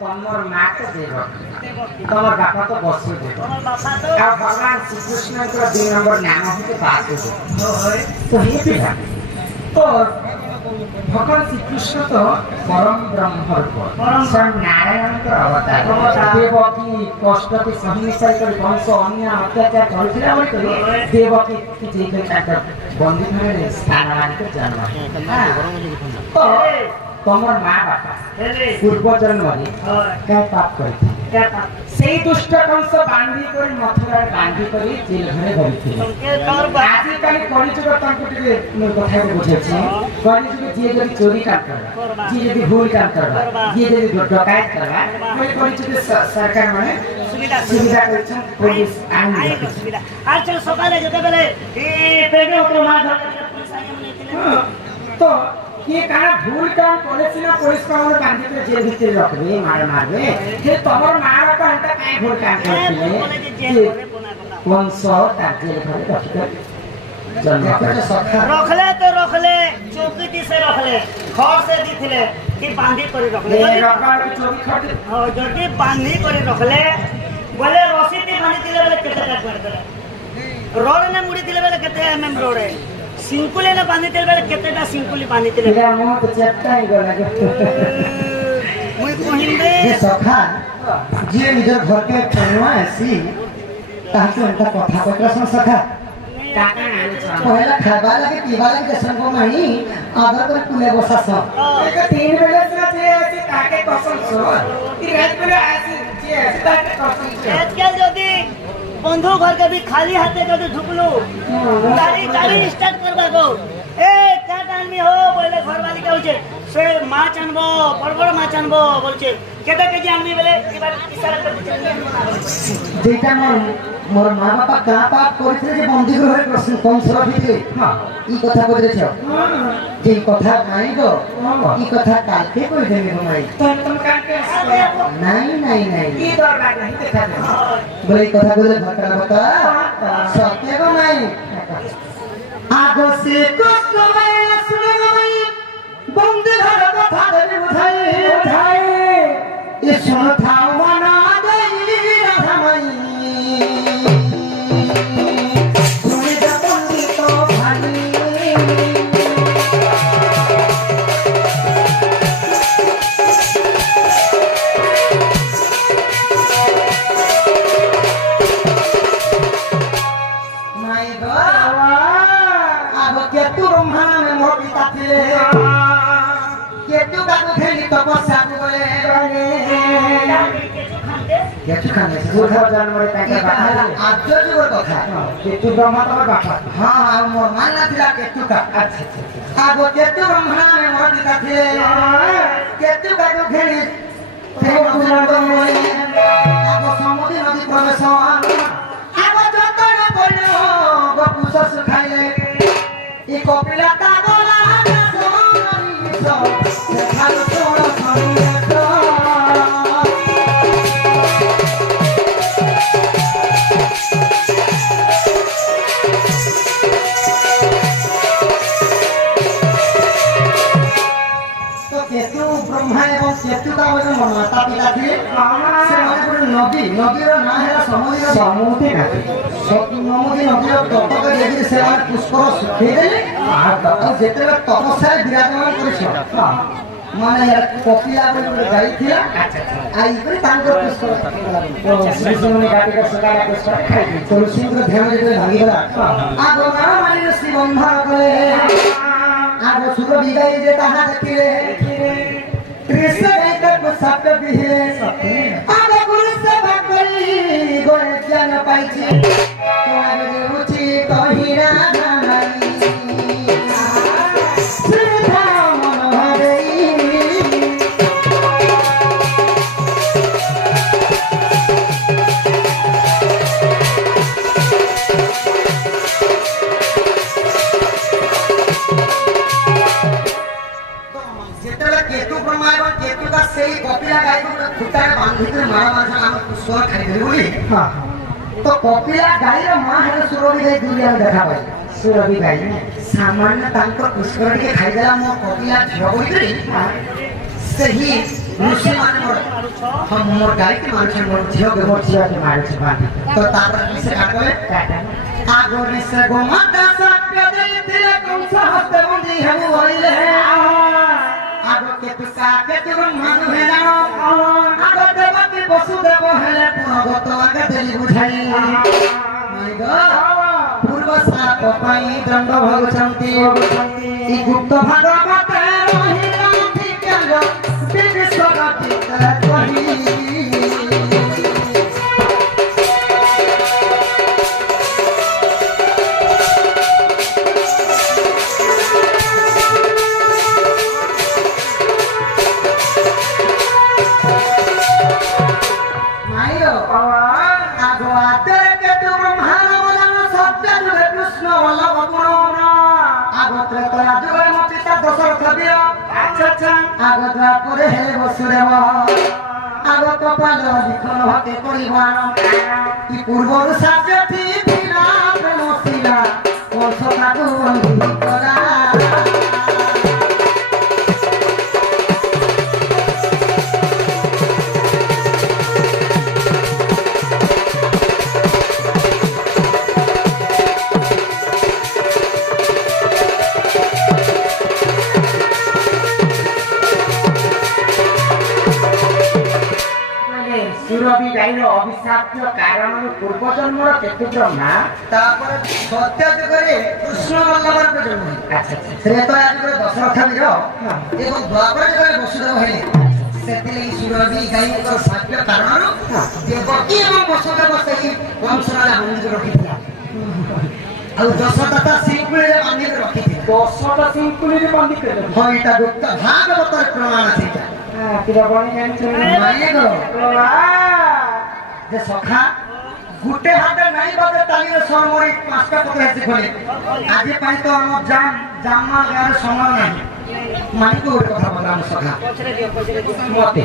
तमर माँ के देव तमर बापा तो बसु देव आ भगवान श्री कृष्ण को 2 नंबर नाम होते वासुदेव तो ये पिला तो भगवान श्री कृष्ण तो परम ब्रह्म रूप स्वयं नारायण का अवतार देवकी कष्ट के सही सहित कंस अन्य अत्याचार करथिला बोली देवकी की जे के बंदी में स्थान मान के जन्म तो तमर माँ बापा पूर्व जन्म क्या पाप करते से दुष्ट कंस बांधी कर मथुरा बांधी कर जेल घरे धरते आजिकाली कलिजुग तंको टिके मोर कथा को बुझेछि कलिजुग जे जदि चोरी काम करबा जे जदि भूल काम करबा जे जदि डकायत करबा कोई कलिजुग सरकार माने सुविधा करछन पुलिस आइन सुविधा आज चल सकाले जते बेले ए पेगे तो मां घर पुलिस आइन नेतिले तो ये काना भूल काम करेछि ना पुलिस का हमर बांधी के जेल भीतर रखबे मारबे हे तमर मार का हंता काई भूल काम करथिले कौन सो ता जेल घरे रखके जन्म रखले तो रखले चौकी से रखले घर से दिथिले कि बांधी करे रखले रखा के चौकी खटे हां जदी बांधी करे रखले बोले रसी ती बांधी दिले बोले केते काट कर दे रोड ने मुड़ी दिले बोले केते एमएम रोड है सिंकुले ने बांधी दिले बेले केतेटा सिंकुली बांधी दिले इला मो तो चेप्टा ही गला मुई कहिंदे जे सखा जे निजर घर के पनुआ आसी ताके उनका कथा पत्र सुन सखा काका पहला खाबा लगे पीबा लगे जसन को नहीं आदर कर कुले बसस एक 3 बेले से जे आसी ताके कसम सो कि रात बेले आसी जे आसी ताके कसम सो आजकल जदी बंधु घर के भी खाली हाथे जदी ढुकलू गाड़ी स्टार्ट करबा गो ए काट आनमी हो बोले घर वाली कहू छे से माछ आनबो बड़ माछ आनबो बोलछे केटा केजी आनमी बोले ई बार इशारा कर छे जेटा मोर मां बापा का पाप करथे जे बंदी घरे प्रश्न कौन सरफिते हां ई कथा बोले छो जे कथा नाही गो ई कथा कालके कहि देबे माई तुम कालके नहीं ई दरबार नहीं देखा बोले कथा बोले भटका बता सत्य को नहीं आगो से कष्ट में सुने गई बंदी घर कथा दे उठाई ये सुन था मना गई राधा माई केतु खाने पूर्व जन्म रे ताके बापा आश्चर्य कथा केतु ब्रह्मा तमर बापा हां मोर मानना थिला केतु का अच्छा आगो केतु ब्रह्मा में मोर पिता थे केतु का घेरी आगो समुद्र नदी प्रवेश आगो जतन पड़ो गपुस खाइले ई कपिला तागला सोनी सो खालो छोड़ सोनी माता पिता थे से ନଦୀ ନଦୀର ନାଁ ହେଲା ସମୁଦ୍ର ସମୁଦ୍ର ନାଦି ସମୁଦ୍ର ନଦୀର ତଟକ ଯାଇକି ସେମାନେ ପୁଷ୍କର ଶୁଖେଇଦେଲେ ଆଉ ଯେତେବେଳେ ତପସ୍ୟାରେ ବିରାଜମାନ କରିଛ ମାନେ କପିଲା ବୋଲି ଗୋଟେ ଗାଈ ଥିଲା ଆଇକରି ତାଙ୍କର ପୁଷ୍କର ଋଷିମୁନି ଗାଡ଼ିର ସକାଳ ପୁଷ୍କର ଖାଇଛି ଋଷିଙ୍କର ଧ୍ୟାନ ଯେତେବେଳେ ଭାଙ୍ଗିଗଲା ଆଗ ଗାଁ ମାନି ଋଷି ବନ୍ଧନ କଲେ ଆଗ ସୁର ବିଗାଇ ଯେ ତାହା ଦେଖିଲେ ତ୍ରିଶ ଗାଈକୁ ସାପ ବିହିଲେ ଆଗ ଗୁରୁ ସେବା କରି ଗଣେ ଜ୍ଞାନ ପାଇଛି ତୁଆରେ ଦେଉଛି କହିରା ନାଇଁ ଶ୍ରୀଧା ମନୋହରେଇ ଯେତେବେଳେ କେତୁ ବ୍ରହ୍ମା ଏବଂ କେତୁଟା ସେଇ କପିଲା ଗାଈକୁ ଖୁଟାରେ ବାନ୍ଧିକି ମାଳ ମାଛ ଆମ ପୁଷ୍କର ଖାଇଦେଲେ ବୋଲି ତ କପିଲା ଗାଈର ମା ହେଲେ ସୁରଭି ଗାଈ ଦୁରିଆରେ ଦେଖା ପାଇ ସୁରଭି ଗାଈ ସାମାନ୍ୟ ତାଙ୍କ ପୁଷ୍କର ଟିକେ ଖାଇଦେଲା ମୋ କପିଲା ଝିଅ ବୋଲିକରି ସେହି ଋଷି ମାନେ ହଁ ମୋର ଗାଈକି ମାରୁଛି ମୋର ଝିଅ ମୋ ଝିଅକୁ ମାରୁଛି ବାନ୍ଧି ତ ତାପରେ ସେ କାଟଲେ ଆଗରେ ସେ ଗୋମାତା ସାକ୍ଷ୍ୟ ଦେଇଥିଲେ କଂସ ହସ୍ତେ ବନ୍ଦୀ ହେବୁ ବୋଇଲେ ଆଗ କେତୁ କେତୁ ବ୍ରହ୍ମାନୁ ହେଲାଣ ଆଗ ଦେବକୀ ବସୁଦେବ ହେଲେ ପୁନଗତ ଆଗେ ଦେଲି ବୁଝାଇ ପୂର୍ବ ସାପ ପାଇଁ ଦଣ୍ଡ ଭୋଗୁଛନ୍ତି ଇ ଗୁପ୍ତ ଭାଗବତ ରହିଲାନ୍ତି କେଲ ବିଶ୍ୱର ଚିତ୍ତ କହି আগত পরে হে বসুদেব আগত পাল লিখন হতে পরিবার কি পূর্বরু সাজতি ଥିଲା প্রেমশীলা কংস তাকু বন্দী করা ସୁରଭି ଗାଈର ଅଭିଶାପ୍ୟ କାରଣରୁ ପୂର୍ବ ଜନ୍ମର କେତୁ ବ୍ରହ୍ମା ତାପରେ ସତ୍ୟ ଯୁଗରେ କୃଷ୍ଣ ବଲ୍ଲଭର ଜନ୍ମ ତ୍ରେତୟା ଯୁଗରେ ଦଶରଥ ବୀର ଏବଂ ଦ୍ୱାପର ଯୁଗରେ ବସୁଦେବ ହେଲେ ସେଥିଲାଗି ସୁରଭି ଗାଈଙ୍କର ସାକ୍ଷ୍ୟ କାରଣରୁ ଦେବକୀ ଏବଂ ବସୁଦେବ ସେହି କଂସରାଜା ବନ୍ଦୀକୁ ରଖିଥିଲା ଆଉ ଦଶରଥ ଶିଙ୍କୁଳିରେ ବାନ୍ଧିକି ରଖିଥିଲା ଦଶଟା ଶିଙ୍କୁଳିରେ ବାନ୍ଧିକି ହଁ ଏଇଟା ଗୁପ୍ତ ଭାଗବତର ପ୍ରମାଣ ସେଇଟା যে সখা গুটে হাতে নাই বাজে তালিরে সরমরি পাঁচটা পত্র আছে খোলে আজি পাই তো আমার জাম্মা গার সময় নাই মানিক কথা বললাম সখা মতে